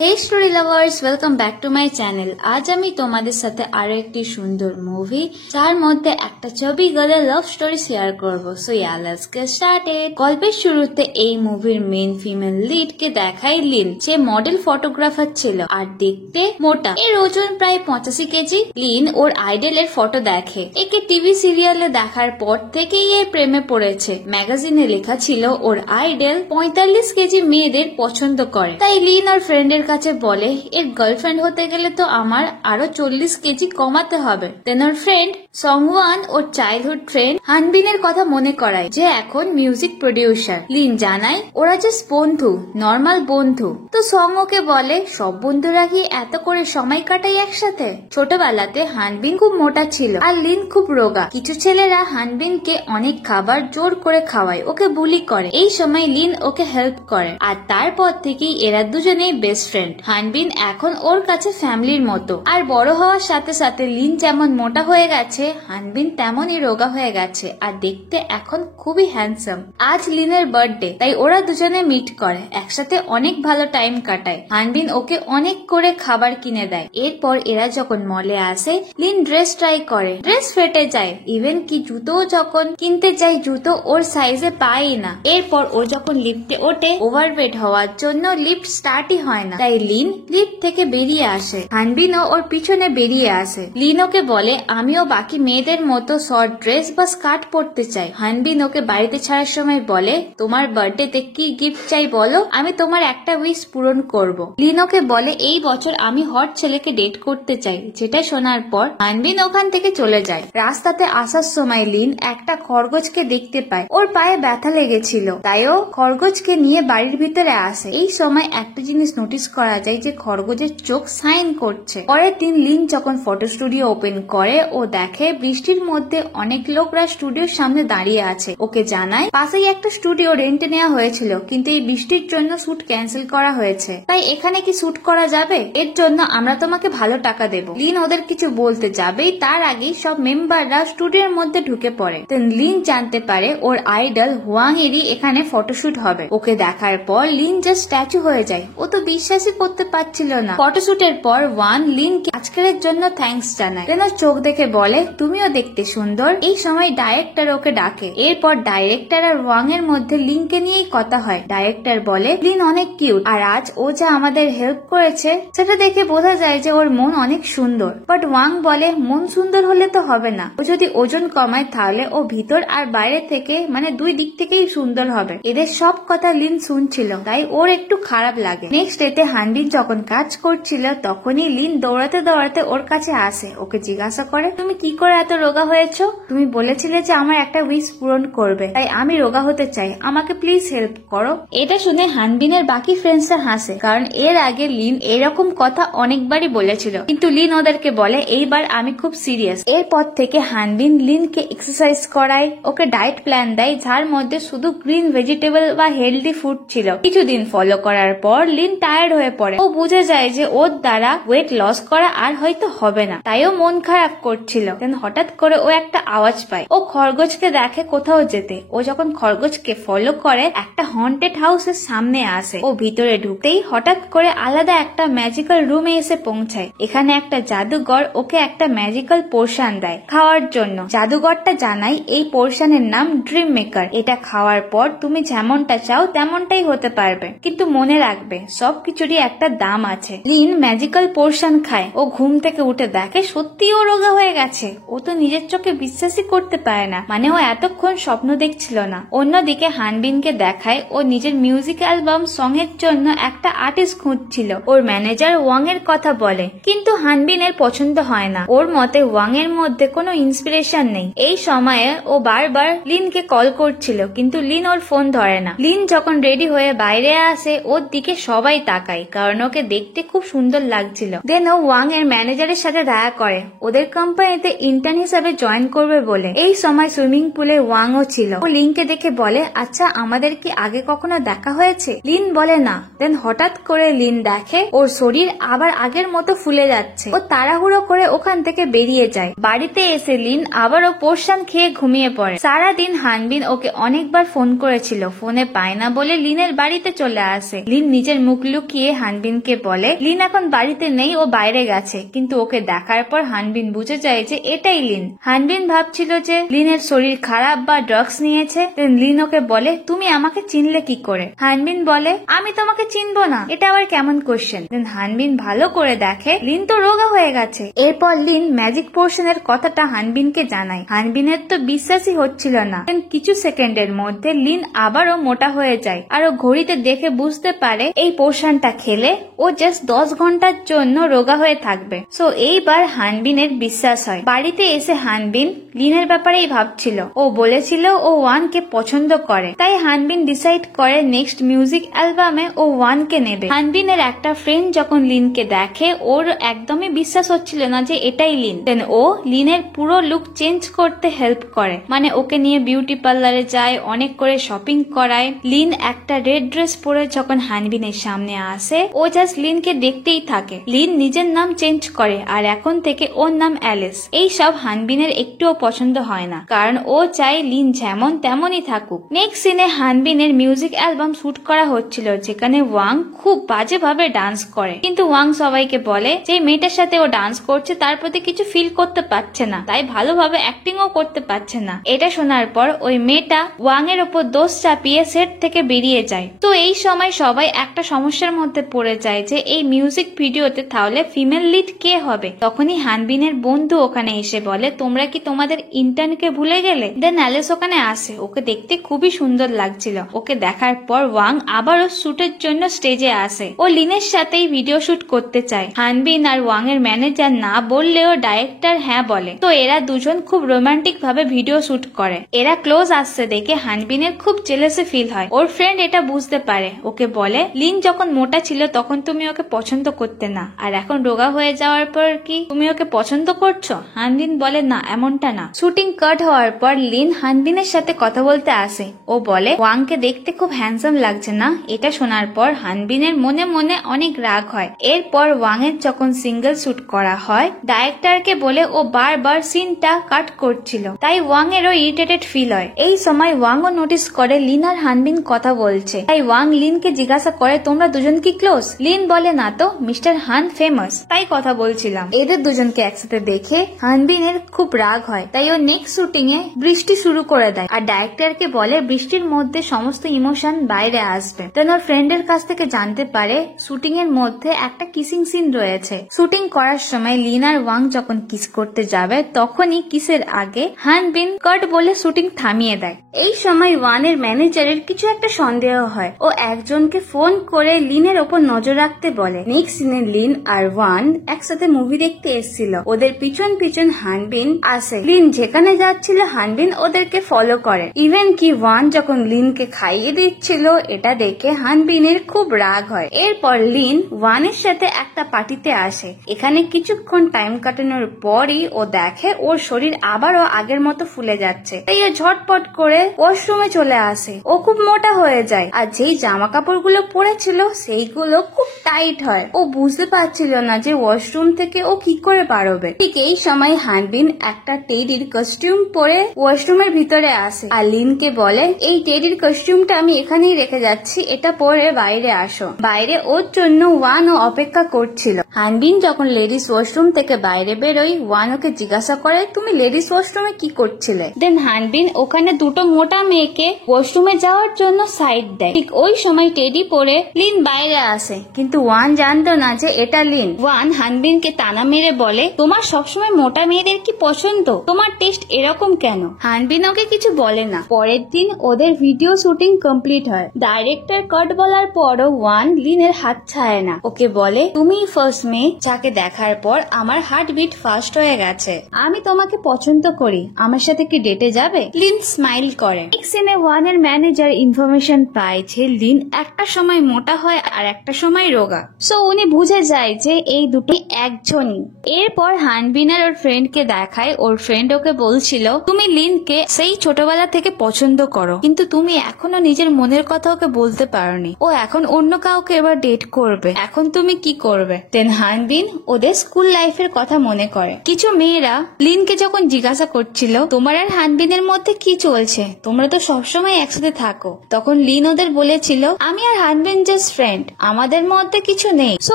Hey story lovers, welcome back to my channel. আজ আমি তোমাদের সাথে আরো একটি সুন্দর মুভি যার মধ্যে একটা ছবি গলে লাভ স্টোরি শেয়ার করব। So let's get started. গল্পের শুরুতে এই মুভির মেইন ফিমেল লিড কে দেখায় লিন। সে মডেল ফটোগ্রাফার ছিল আর দেখতে মোটা। এর ওজন প্রায় 85 কেজি। লিন ওর আইডলের ফটো দেখে। একে টিভি সিরিয়ালে দেখার পর থেকেই এর প্রেমে পড়েছে। ম্যাগাজিনে লেখা ছিল ওর আইডল 45 কেজি মেয়েদের পছন্দ করে। তাই লিন ওর ফ্রেন্ডের কাছে বলে এর গার্লফ্রেন্ড হতে গেলে তো আমার আরো 40 কেজি কমাতে হবে। দেন ওর ফ্রেন্ড সংওয়ান ওর চাইল্ডহুড ফ্রেন্ড হানবিনের কথা মনে করায় যে এখন মিউজিক প্রডিউসার। লিন জানায় ওরা জাস্ট বন্ধু, নর্মাল বন্ধু। তো সং ওকে বলে সব বন্ধুরা কি এত করে সময় কাটায় একসাথে? ছোটবেলাতে হানবিন খুব মোটা ছিল আর লিন খুব রোগা। কিছু ছেলেরা হানবিনকে অনেক খাবার জোর করে খাওয়ায়, ওকে বুলি করে। এই সময় লিন ওকে হেল্প করে আর তারপর থেকেই এরা দুজনেই বেস্ট ফ্রেন্ড। হানবিন এখন ওর কাছে ফ্যামিলির মতো। আর বড় হওয়ার সাথে সাথে লিন যেমন মোটা হয়ে গেছে, হানবিন তেমনই রোগা হয়ে গেছে আর দেখতে এখন খুবই হ্যান্ডসাম। আজ লিনের বার্থডে, তাই ওরা দুজনে মিট করে, একসাথে অনেক ভালো টাইম কাটায়। হানবিন ওকে অনেক করে খাবার কিনে দেয়। এরপর এরা যখন মলে আসে, লিন ড্রেস ট্রাই করে, ড্রেস ফেটে যায়। ইভেন কি জুতো যখন কিনতে চাই, জুতো ওর সাইজে পাই না। এরপর ও যখন লিফটে ওঠে, ওভারওয়েট হওয়ার জন্য লিফট স্টার্টই হয় না। তাই লিন লিফট থেকে বেরিয়ে আসে। হানবিনও ওর পিছনে বেরিয়ে আসে। লিন ওকে বলে আমিও বাকি মেয়েদের মতো শর্ট ড্রেস বা স্কার্ট পরতে চাই। হানবিন ওকে বাড়িতে ছাড়ার সময় বলে তোমার বার্থডেতে কি গিফট চাই বলো, আমি তোমার একটা উইশ পূরণ করব। লিন ওকে বলে এই বছর আমি হট ছেলেকে ডেট করতে চাই। যেটা শোনার পর হানবিন ওখান থেকে চলে যায়। রাস্তাতে আসার সময় লিন একটা খরগোশকে দেখতে পায়। ওর পায়ে ব্যথা লেগেছিল, তাই ও খরগোশকে নিয়ে বাড়ির ভিতরে আসে। এই সময় একটা জিনিস নোটিস করা যায় যে খরগোশের চোখ সাইন করছে। পরের দিন লিন যখন ফটো স্টুডিও ওপেন করে, ও দেখে বৃষ্টির মধ্যে অনেক লোকরা স্টুডিওর সামনে দাঁড়িয়ে আছে। ওকে জানায় পাশেই একটা স্টুডিও রেন্টে নেওয়া হয়েছিল, কিন্তু এই বৃষ্টির জন্য শুট ক্যান্সেল করা হয়েছে। তাই এখানে কি শুট করা যাবে? এর জন্য আমরা তোমাকে ভালো টাকা দেব। লিন ওদের কিছু বলতে যাবেই তার আগেই সব মেম্বাররা স্টুডিওর মধ্যে ঢুকে পড়ে। লিন জানতে পারে ওর আইডল হুয়াং এরই এখানে ফটোশুট হবে। ওকে দেখার পর লিন জাস্ট স্ট্যাচু হয়ে যায়। ও তো বিশ্বাসই করতে পারছিল না। ফটোশুটের পর ওয়ান লিনকে আজকের জন্য থ্যাঙ্কস জানায়। দেন ওর চোখ দেখে বলে তুমিও দেখতে সুন্দর। এই সময় ডাইরেক্টর ওকে ডাকে। এরপর ডাইরেক্টর আর ওয়াং এর মধ্যে লিনকে নিয়েই কথা হয়। ডাইরেক্টর বলে লিন অনেক কিউট, আর আজ ও যা আমাদের হেল্প করেছে সেটা দেখে বোঝা যায় যে ওর মন অনেক সুন্দর। বাট ওয়াং বলে মন সুন্দর হলে তো হবে না, ও যদি ওজন কমায় তাহলে ও ভিতর আর বাইরে থেকে মানে দুই দিক থেকেই সুন্দর হবে। এদের সব কথা লিন শুনছিল, তাই ওর একটু খারাপ লাগে। নেক্সট ডেতে হানবিন যখন কাজ করছিল, তখনই লিন দৌড়াতে দৌড়াতে ওর কাছে আসে। ওকে জিজ্ঞাসা করে তুমি কি করে এত রোগা হয়েছো? তুমি বলেছিলে যে আমার একটা উইশ পূরণ করবে, তাই আমি রোগা হতে চাই, আমাকে প্লিজ হেল্প করো। এটা শুনে হানবিনের বাকি ফ্রেন্ডসরা হাসে, কারণ এর আগে লিন এরকম কথা অনেকবারই বলেছিল, কিন্তু লিন ওদেরকে বলে এইবার আমি খুব সিরিয়াস। এরপর থেকে হানবিন লিনকে এক্সারসাইজ করায়, ওকে ডায়েট প্ল্যান দেয় যার মধ্যে শুধু গ্রিন ভেজিটেবল বা হেলদি ফুড ছিল। কিছুদিন ফলো করার পর লিন টায়ার্ড হয়ে পড়ে। ও বুঝে যায় যে ওর দ্বারা ওয়েট লস করা আর হয়তো হবে না, তাই ও মন খারাপ করছিল। দেন হঠাৎ করে ও একটা আওয়াজ পায়। ও খরগোশকে দেখে কোথাও যেতে। ও যখন খরগোশকে ফলো করে একটা হন্টেড হাউসের সামনে আসে। ও ভিতরে ঢুকতেই হঠাৎ করে আলাদা একটা ম্যাজিক্যাল রুমে এসে পৌঁছায়। এখানে একটা জাদুঘর ওকে একটা ম্যাজিক্যাল পোর্শন দেয় খাওয়ার জন্য। জাদুঘরটা জানায় এই পোর্শনের নাম ড্রিম মেকার। এটা খাওয়ার পর তুমি যেমনটা চাও তেমনটাই হতে পারবে, কিন্তু মনে রাখবে সবকিছুরই একটা দাম আছে। লিন ম্যাজিক্যাল পোর্শন খায়। ও ঘুম থেকে উঠে দেখে সত্যি ও রোগা হয়ে গেছে। ও তো নিজের চোখে বিশ্বাসই করতে পারে না, মানে ও এতক্ষণ স্বপ্ন দেখছিল না। অন্যদিকে হানবিনকে দেখায় ও নিজের মিউজিক অ্যালবাম সং এর জন্য একটা আর্টিস্ট খুঁজছিল। ওর ম্যানেজার ওয়াং এর কথা বলে, কিন্তু হানবিনের পছন্দ হয় না। ওর মতে ওয়াং এর মধ্যে কোনো ইন্সপিরেশন নেই। এই সময়ে ও বারবার লিনকে কল করছিল, কিন্তু লিন ওর ফোন ধরে না। লিন যখন রেডি হয়ে বাইরে আসে, ওর দিকে সবাই তাকায়, কারণ ওকে দেখতে খুব সুন্দর লাগছিল। দেন ও ওয়াং এর ম্যানেজারের সাথে দেখা করে ওদের কোম্পানিতে ইন্টার্ন হিসাবে জয়েন করবে বলে। এই সময় সুইমিং পুলে ওয়াং ও ছিল। ও লিনকে দেখে বলে আচ্ছা আমাদের কি আগে কখনো দেখা হয়েছে? লিন বলে না। দেন হঠাৎ করে লিন দেখে ওর শরীর আবার আগের মতো ফুলে যাচ্ছে। ও তাড়াহুড়ো করে ওখান থেকে বেরিয়ে যায়। বাড়িতে এসে লিন আবারও পোর্শন খেয়ে ঘুমিয়ে পড়ে। সারাদিন হানবিন ওকে অনেকবার ফোন করেছিল, ফোনে পায় না বলে লিনের বাড়িতে চলে আসে। লিন নিজের মুখ লুকিয়ে গিয়ে হানবিনকে বলে লিন এখন বাড়িতে নেই, ও বাইরে গেছে। কিন্তু ওকে দেখার পর হানবিন বুঝে যায় যে এটাই লিন। হানবিন ভাবছিল যে লিনের শরীর খারাপ বা ড্রাগস নিয়েছে। লিন ওকে বলে তুমি আমাকে চিনলে কি করে? হানবিন বলে আমি তোমাকে চিনবো না, এটা আবার কেমন কোশ্চেন। হানবিন ভালো করে দেখে লিন তো রোগা হয়ে গেছে। এরপর লিন ম্যাজিক পোর্শনের কথাটা হানবিনকে জানায়। হানবিনের তো বিশ্বাসই হচ্ছিল না। কিছু সেকেন্ডের মধ্যে লিন আবারও মোটা হয়ে যায় আর ও ঘড়িতে দেখে বুঝতে পারে এই পোর্শনটা খেলে ও জাস্ট 10 ঘন্টার জন্য রোগা হয়ে থাকবে। সো এইবার হানবিনের বিশ্বাস হয়। বাড়িতে এসে হানবিন লিনের ব্যাপারেই ভাবছিল। ও বলেছিল ও ওয়ানকে পছন্দ করে, তাই হানবিন ডিসাইড করে নেক্সট মিউজিক অ্যালবামে ও ওয়ানকে নেবে। হানবিনের একটা ফ্রেন্ড যখন লিনকে দেখে ওর একদমই বিশ্বাস হচ্ছিল না যে এটাই লিন। দেন ও লিনের পুরো লুক চেঞ্জ করতে হেল্প করে, মানে ওকে নিয়ে বিউটি পার্লারে যায়, অনেক করে শপিং করায়। লিন একটা রেড ড্রেস পরে যখন হানবিনের সামনে আসে ও জাস্ট লিনকে দেখতেই থাকে। লিন নিজের নাম চেঞ্জ করে আর এখন থেকে ওর নাম অ্যালিস। এই সব হানবিনের একটুও পছন্দ হয় না, কারণ ও চায় লিন যেমন তেমনই থাকুক। নেক্সট সিনে হানবিনের মিউজিক অ্যালবাম শুট করা হচ্ছিল, যেখানে ওয়াং খুব বাজেভাবে ডান্স করে। কিন্তু ওয়াং সবাইকে বলে যে মেয়েটার সাথে ও ডান্স করছে তার প্রতি কিছু ফিল করতে পারছে না, তাই ভালোভাবে অ্যাক্টিংও করতে পারছে না। এটা শোনার পর ওই মেয়েটা ওয়াং এর ওপর দোষ চাপিয়ে সেট থেকে বেরিয়ে যায়। তো এই সময় সবাই একটা সমস্যার মধ্যে পড়ে যায় যে এই মিউজিক ভিডিওতে তাহলে ফিমেল লিড কে হবে। তখনই হানবিনের বন্ধু ওখানে এসে বলে তোমরা কি তোমাদের ইন্টার্নকে ভুলে গেলে? দেন অ্যালিস ওখানে আসে। ওকে দেখতে খুবই সুন্দর লাগছিল। ওকে দেখার পর ওয়াং আবারও শুটের জন্য স্টেজে আসে। ও লিনের সাথেই ভিডিও শুট করতে চায়। হানবিন আর ওয়াং এর ম্যানেজার না বললেও ডাইরেক্টর হ্যাঁ বলে। তো এরা দুজন খুব রোমান্টিক ভাবে ভিডিও শুট করে। এরা ক্লোজ আসছে দেখে হানবিনের খুব জেলাসি ফিল হয়। ওর ফ্রেন্ড এটা বুঝতে পারে। ওকে বলে লিন যখন মোটা ছিল তখন তুমি ওকে পছন্দ করতে না, আর এখন রোগা হয়ে যাওয়ার পর কি তুমি ওকে পছন্দ করছো? হানবিন বলে না, এমনটা না। শুটিং কাট হওয়ার পর লিন হানবিনের সাথে কথা বলতে আসে। ও বলে ওয়াংকে দেখতে খুব হ্যান্ডসাম লাগছে না। এটা শোনার পর হানবিনের মনে মনে অনেক রাগ হয়। এরপর ওয়াং এর যখন সিঙ্গেল শুট করা হয় ডাইরেক্টরকে বলে ও বারবার সিনটা কাট করছিল, তাই ওয়াং এরও ইরিটেটেড ফিল হয়। এই সময় ওয়াংও নোটিস করে লিন আর হানবিন কথা বলছে, তাই ওয়াং লিনকে জিজ্ঞাসা করে তোমরা দুজন কি ক্লোজ? লিন বলে না তো, মিস্টার হান ফেমাস, তাই কথা বলছিলাম। এদের দুজনকে একসাথে দেখে হানবিনের খুব রাগ হয়, তাই ও নেক্সট শুটিং এ বৃষ্টি শুরু করে দেয় আর ডাইরেক্টরকে বলে বৃষ্টির মধ্যে সমস্ত ইমোশন বাইরে আসবে। দেন ওর ফ্রেন্ডের কাছ থেকে জানতে পারে শুটিং এর মধ্যে একটা কিসিং সিন রয়েছে। শুটিং করার সময় লিন আর ওয়াং যখন কিস করতে যাবে তখনই কিসের আগে হানবিন কাট বলে শুটিং থামিয়ে দেয়। এই সময় ওয়ানের ম্যানেজারের কিছু একটা সন্দেহ হয়। ও একজনকে ফোন করে লিনের ওপর নজর রাখতে বলে। নেক্সট সিনে লিন আর ওয়ান একসাথে মুভি দেখতে এসেছিল। ওদের পিছন পিছন হানবিন আসে। লিন যেখানে যাচ্ছিল হানবিন ওদেরকে ফলো করে। ইভেন কি ওয়ান যখন লিনকে খাইয়ে দিচ্ছিল এটা দেখে হানবিনের খুব রাগ হয়। এরপর লিন ওয়ানের সাথে একটা পার্টিতে আসে। এখানে কিছুক্ষণ টাইম কাটানোর পরই ও দেখে ওর শরীর আবারও আগের মতো ফুলে যাচ্ছে, তাই ও ঝটপট করে ওয়াশরুমে চলে আসে। ও খুব মোটা হয়ে যায় আর যেই জামা কাপড় গুলো পরেছিল সেইগুলো খুব টাইট হয়। ও বুঝতে পারছিল না যে ওয়াশরুম থেকে ও কি করে পারবে। ঠিক এই সময় হানবিন একটা টেডির কস্টিউম পরে ওয়াশরুমের ভিতরে আসে আর লিনকে বলে এই টেডির কস্টিউমটা আমি এখানেই রেখে যাচ্ছি, এটা পরে বাইরে আসো। বাইরে ওর জন্য ওয়ান ও অপেক্ষা করছিল। হানবিন যখন লেডিস ওয়াশরুম থেকে বাইরে বেরোয় ওয়ান ওকে জিজ্ঞাসা করে তুমি লেডিস ওয়াশরুমে কি করছিলে? দেন হানবিন ওখানে দুটো মোটা মেয়েকে ওয়াশরুমে যাওয়ার জন্য সাইড দেয়। ঠিক ওই সময় টেডি পরে লিন বাইরে আসে, কিন্তু ওয়ান জানতো না যে এটা লিন। ওয়ান হানবিনকে তানা মেরে বলে তোমার সবসময় মোটা মেয়েদের কি পছন্দ? তোমার টেস্ট এরকম কেন? হানবিন ওকে কিছু বলে না। পরের দিন ওদের ভিডিও শুটিং কমপ্লিট হয়। ডাইরেক্টর কাট বলার পরও ওয়ান লিনের হাত ছাড়ে না। ওকে বলে তুমি ফার্স্ট মেয়ে যাকে দেখার পর আমার হার্ট বিট ফাস্ট হয়ে গেছে। আমি তোমাকে পছন্দ করি, আমার সাথে কি ডেটে যাবে? লিন স্মাইল করে। এক সিনে ওয়ানের ম্যানেজার ইনফরমেশন পায় যে লিন একটা সময় মোটা হয় আর একটা সময় রোগা। সো উনি বুঝে যায় যে এই দুটি একজনই। এরপর হানবিন আর ওর ফ্রেন্ডকে দেখায়। ওর ফ্রেন্ড ওকে বলছিল তুমি লিনকে সেই ছোটবেলা থেকে পছন্দ করো, কিন্তু তুমি এখনো নিজের মনের কথা ওকে বলতে পারোনি। ও এখন অন্য কাউকে এবার ডেট করবে, এখন তুমি কি করবে? দেন হানবিন ওদের স্কুল লাইফের কথা মনে করে। কিছু মেয়েরা লিনকে যখন জিজ্ঞাসা করছিল তোমার আর হানবিনের মধ্যে কি চলছে, তোমরা তো সবসময় একসাথে থাকো, তখন লিন ওদের বলেছিল আমি আর হানবিন জাস্ট ফ্রেন্ড, আমাদের মধ্যে কিছু নেই। সো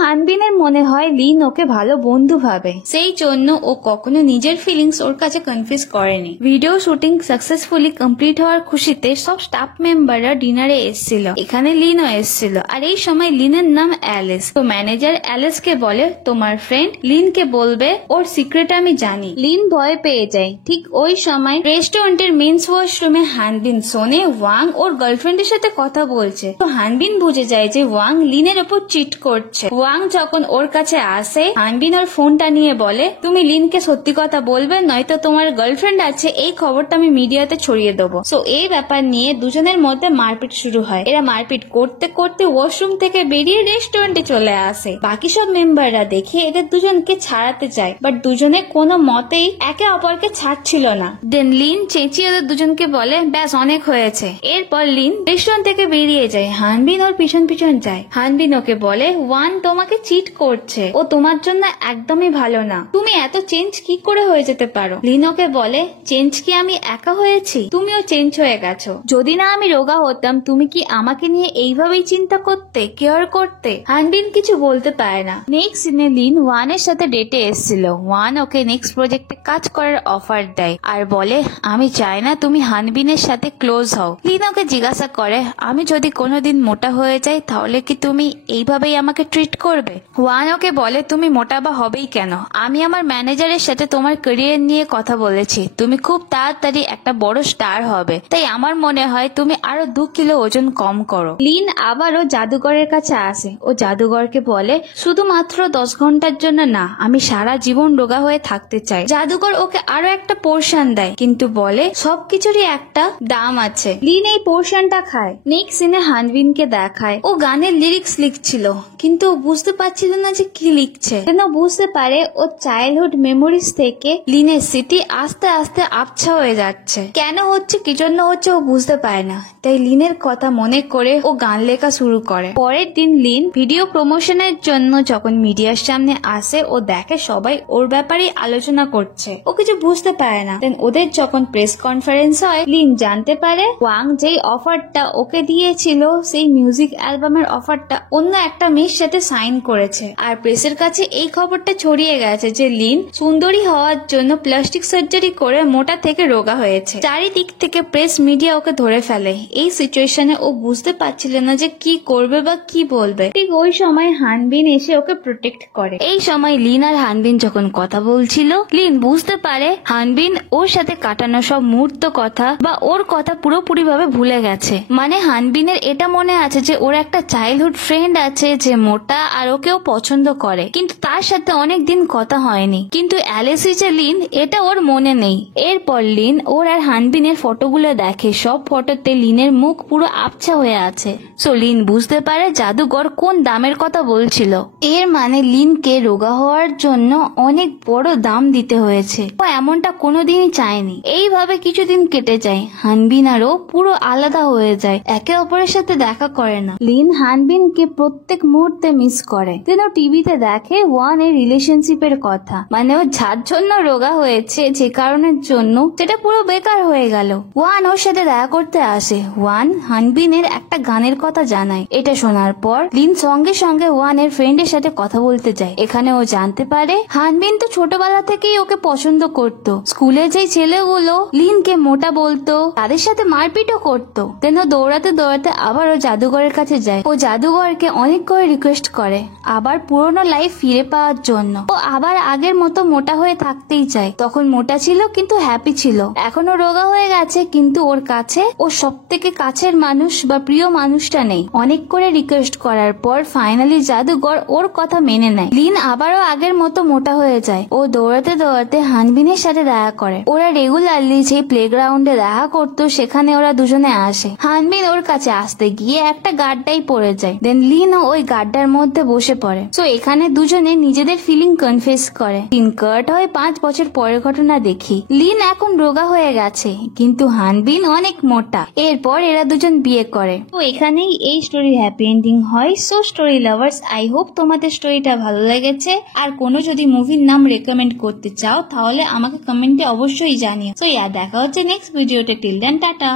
হানবিনের মনে হয় লিন ওকে ভালো বন্ধু ভাবে, সেই জন্য ও কখনো নিজের ফিলিংস ওর কাছে কনফিউজ করেনি। ভিডিও শুটিং সাকসেসফুলি কমপ্লিট হওয়ার খুশিতে সব স্টাফ মেম্বাররা ডিনারে এসেছিল, এখানে লিনও এসেছিল। আর এই সময় লিনের নাম অ্যালিস। তো ম্যানেজার অ্যালিসকে বলে তোমার ফ্রেন্ড লিনকে বলবে ওর সিক্রেট আমি জানি। লিন ভয় পেয়ে যায়। ঠিক ওই সময় রেস্টুরেন্টের মেন্স ওয়াশরুমে হানবিন শোনে ওয়াং ওর গার্লফ্রেন্ডের সাথে কথা বলছে। তো হানবিন বুঝে যায় যে ওয়াং লিনের ওপর চিট করছে। ওয়াং যখন ওর কাছে আসে হানবিন ওর ফোনটা নিয়ে বলে তুমি লিনকে সত্যি কথা বলবে, নয়তো তোমার গার্লফ্রেন্ড আছে এই খবরটা আমি মিডিয়াতে ছড়িয়ে দেবো। সো এই ব্যাপার নিয়ে দুজনের মধ্যে মারপিট শুরু হয়। এরা মারপিট করতে করতে ওয়াশরুম থেকে বেরিয়ে রেস্টুরেন্টে চলে আসে। বাকি সব মেম্বাররা দেখে এদের দুজনকে ছাড়াতে চায়, বাট দুজনে কোনো মতেই একে অপরকে ছাড়ছিল না। দেন লিন চেঁচিয়ে ওদের দুজনকে বলে ব্যাস অনেক হয়েছে। এরপর লিন রেস্টুরেন্ট থেকে বেরিয়ে যায়। হানবিন ওর পিছন পিছন যায়। হানবিন ওকে বলে ওয়ান তোমাকে চিট করছে, ও তোমার জন্য একদমই ভালো না, তুমি এত চেঞ্জ কি করে হয়ে যেতে পারো। লিন ওকে বলে চেঞ্জ কি আমি একা হয়েছি, তুমিও চেঞ্জ হয়ে গেছো। যদি না আমি রোগা হতাম তুমি কি আমাকে নিয়ে এইভাবেই চিন্তা করতে, কেয়ার করতে। হানবিন কিছু বলতে পারে না। নেক্সট দিনে লিন ওয়ানের সাথে ডেটে এসেছিল। ওয়ান ওকে নেক্সট প্রজেক্টে কাজ করার অফার দেয় আর বলে আমি চাই না তুমি হানবিনের সাথে ক্লোজ হও। লিন ওকে জিজ্ঞাসা করে আমি যদি কোনোদিন মোটা হয়ে যাই তাহলে কি তুমি এইভাবেই আমাকে ট্রিট করবে। ওয়ান ওকে বলে তুমি মোটা বা হবেই কেন, আমি আমার ম্যানেজারের সাথে তোমার ক্যারিয়ার নিয়ে কথা বলেছি, তুমি খুব তাড়াতাড়ি একটা বড় স্টার হবে, তাই আমার মনে হয় তুমি আরো 2 কিলো ওজন কম করো। লিন আবারও জাদুকরের কাছে আসে। ও জাদুকরকে বলে শুধুমাত্র 10 ঘন্টার জন্য না, আমি সারা জীবন রোগা হয়ে থাকতে চাই। জাদুকর ওকে আরো একটা পোর্শন দেয়, কিন্তু বলে সবকিছুরই একটা দাম আছে। লিন এই পোর্শনটা খায়। নেক্সট সিনে হানবিনকে দেখায় ও গানের লিরিক্স লিখছিল, কিন্তু বুঝতে পারছিল না যে কি লিখছে। কেন বুঝতে পারে ও চাইল্ডহুড মেমোরিজ থেকে লিনের স্মৃতি আস্তে আস্তে আবছা হয়ে যাচ্ছে। কেন হচ্ছে কি জন্য হচ্ছে ও বুঝতে পারে না, তাই লিনের কথা মনে করে ও গান লেখা শুরু করে। পরের দিন লিন ভিডিও প্রমোশনের জন্য যখন মিডিয়ার সামনে আসে ও দেখে সবাই ওর ব্যাপারে আলোচনা করছে, ও কিছু বুঝতে পারে না। দেন ওদের যখন প্রেস কনফারেন্স হয় লিন জানতে পারে ওয়াং যেই অফারটা ওকে দিয়েছিল সেই মিউজিক অ্যালবামের অফারটা অন্য একটা মেয়ের সাথে সাইন করেছে। আর প্রেসের কাছে এই খবরটা ছড়িয়ে গেছে যে লিন সুন্দরী হওয়ার জন্য প্লাস্টিক সার্জারি করে মোটা থেকে রোগা হয়েছে। চারিদিক থেকে প্রেস মিডিয়া ওকে ধরে ফেলে। এই সিচুয়েশনে ও বুঝতে পারছিল না যে কি করবে বা কি বলবে। ঠিক ওই সময় হানবিন এসে ওকে প্রোটেক্ট করে। এই সময় লিন আর হানবিন যখন কথা বলছিল লিন বুঝতে পারে হানবিন ওর সাথে কাটানো সব মুহূর্ত কথা বা ওর কথা পুরোপুরি ভাবে ভুলে গেছে। মানে হানবিনের এটা মনে আছে যে ওর একটা চাইল্ডহুড ফ্রেন্ড আছে যে মোটা আর ওকেও পছন্দ করে, কিন্তু তার সাথে অনেক দিন কথা হয়নি। কিন্তু অ্যালিসি যে লিন এটা ওর মনে নেই। এরপর লিন ওর আর হানবিনের ফটোগুলো দেখে, সব ফটোতে লিনের মুখ পুরো আবছা হয়ে আছে। সো লিন বুঝতে পারে জাদুকর কোন দামের কথা বলছিল। এর মানে লিনকে রোগা হওয়ার জন্য অনেক বড় দাম দিতে হয়েছে। ও এমনটা কোনোদিনই চায়নি। এইভাবে কিছুদিন কেটে যায়। হানবিন আরও পুরো আলাদা হয়ে যায়, একে অপরের সাথে দেখা করে না। লিন হানবিনকে প্রত্যেক মুহূর্তে মিস করে। যেন টিভিতে দেখে ওয়ান এর রিলেশনশিপের কথা, মানে ও যার জন্য রোগা হয়েছে যে কারণের জন্য সেটা পুরো বেকার হয়ে গেল। ওয়ান ওর সাথে দেখা করতে আসে। ওয়ান হানবিনের একটা গানের কথা জানায়। এটা শোনার পর লিন সঙ্গে সঙ্গে ওয়ান এর ফ্রেন্ডের সাথে কথা বলতে যায়। এখানে ও জানতে পারে হানবিন তো ছোটবেলা থেকেই ওকে পছন্দ করত। স্কুলে যে ছেলেগুলো লিনকে মোটা বলতো তাদের সাথে মারপিটও করতো। দেন ও দৌড়াতে দৌড়াতে আবার ও জাদুঘরের কাছে যায়। ও জাদুঘরকে অনেক করে রিকোয়েস্ট করে আবার পুরোনো লাইফ ফিরে পাওয়ার জন্য। ও আবার আগের মতো মোটা হয়ে থাকতেই চায়। তখন মোটা ছিল কিন্তু হ্যাপি ছিল। এখনো রোগা হয়ে গেছে কিন্তু ওর কাছে ও সব থেকে কাছের মানুষ বা প্রিয় মানুষটা নেই। অনেক করে রিকোয়েস্ট করার পর ফাইনালি জাদুঘর ওর কথা মেনে নেয়। লিন আবারও আগের মতো মোটা হয়ে যায়। ও দৌড়াতে দৌড়াতে হানবিনের সাথে দেখা করে। ওরা রেগুলারলি যে প্লেগ্রাউন্ডে দেখা করতো সেখানে ওরা দুজনে আসে। হানবিন ওর কাছে আসতে গিয়ে একটা গাড্ডাই পড়ে যায়। দেন লিন ওই গাড্ডার মধ্যে বসে পড়ে। সো এখানে দুজনে নিজেদের ফিলিং কনফেস করে। লিন কার্ট হয় 5 বছর পরের ঘটনা দেখি। লিন এখন রোগা হয়ে গেছে কিন্তু হানবিন অনেক মোটা। এরপর এরা দুজন বিয়ে করে। তো এখানেই এই স্টোরি হ্যাপি এন্ডিং হয়। So story lovers, I hope তোমাদের স্টোরিটা ভালো লেগেছে। আর কোনো যদি মুভির নাম রেকমেন্ড করতে চাও তাহলে আমাকে কমেন্টে অবশ্যই জানিও। সো দেখা হচ্ছে নেক্সট ভিডিওতে। Till then tata.